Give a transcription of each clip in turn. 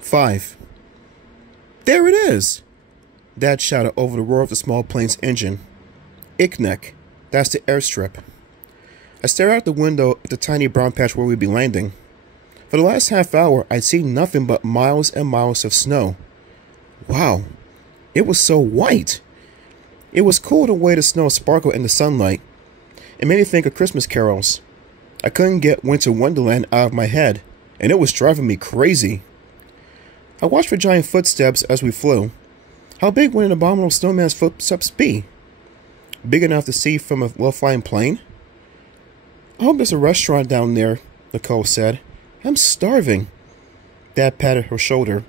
5. There it is! Dad shouted over the roar of the small plane's engine. Ickneck. That's the airstrip. I stared out the window at the tiny brown patch where we'd be landing. For the last half hour, I'd seen nothing but miles and miles of snow. Wow. It was so white. It was cool the way the snow sparkled in the sunlight. It made me think of Christmas carols. I couldn't get Winter Wonderland out of my head, and it was driving me crazy. I watched for giant footsteps as we flew. How big would an abominable snowman's footsteps be? Big enough to see from a low-flying plane? I hope there's a restaurant down there, Nicole said. I'm starving. Dad patted her shoulder.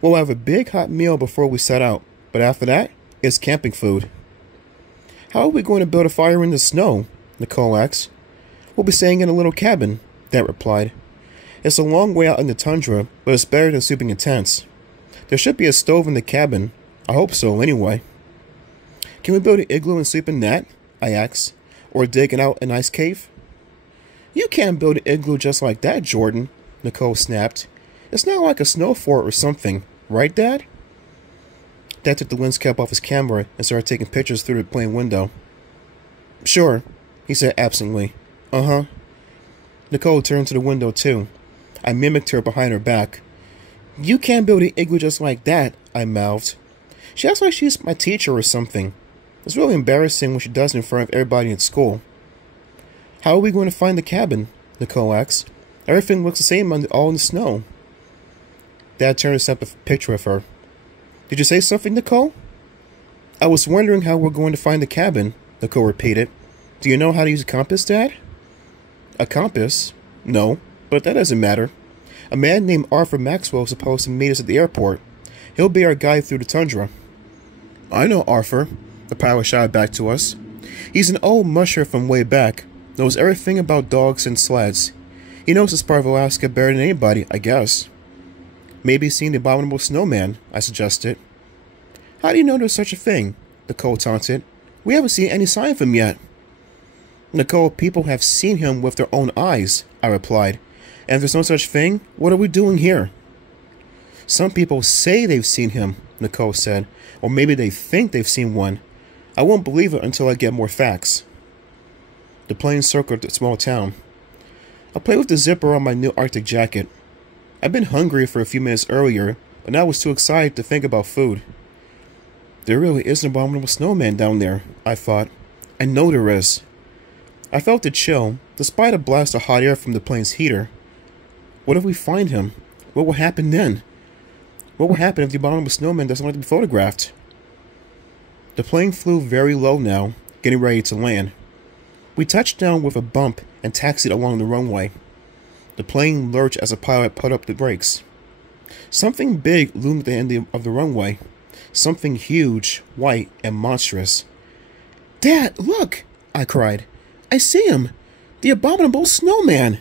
We'll have a big hot meal before we set out, but after that, it's camping food. How are we going to build a fire in the snow? Nicole asked. We'll be staying in a little cabin, Dad replied. It's a long way out in the tundra, but it's better than sleeping in tents. There should be a stove in the cabin. I hope so, anyway. Can we build an igloo and sleep in that? I asked. Or dig out an ice cave? You can't build an igloo just like that, Jordan, Nicole snapped. It's not like a snow fort or something, right, Dad? Dad took the lens cap off his camera and started taking pictures through the plane window. Sure, he said absently. Uh-huh. Nicole turned to the window, too. I mimicked her behind her back. You can't build an igloo just like that, I mouthed. She acts like she's my teacher or something. It's really embarrassing when she does it in front of everybody at school. How are we going to find the cabin? Nicole asked. Everything looks the same all in the snow. Dad turned to snap a picture of her. Did you say something, Nicole? I was wondering how we're going to find the cabin, Nicole repeated. Do you know how to use a compass, Dad? A compass? No, but that doesn't matter. A man named Arthur Maxwell is supposed to meet us at the airport. He'll be our guide through the tundra. I know Arthur, the pilot shouted back to us. He's an old musher from way back. Knows everything about dogs and sleds. He knows this part of Alaska better than anybody, I guess. Maybe he's seen the Abominable Snowman, I suggested. How do you know there's such a thing? Nicole taunted. We haven't seen any sign of him yet. Nicole, people have seen him with their own eyes, I replied. And if there's no such thing, what are we doing here? Some people say they've seen him, Nicole said. Or maybe they think they've seen one. I won't believe it until I get more facts. The plane circled the small town. I played with the zipper on my new Arctic jacket. I'd been hungry for a few minutes earlier, but now I was too excited to think about food. There really is an abominable snowman down there, I thought. I know there is. I felt the chill, despite a blast of hot air from the plane's heater. What if we find him? What will happen then? What will happen if the abominable snowman doesn't like to be photographed? The plane flew very low now, getting ready to land. We touched down with a bump and taxied along the runway. The plane lurched as the pilot put up the brakes. Something big loomed at the end of the runway. Something huge, white, and monstrous. Dad, look! I cried. I see him! The abominable snowman!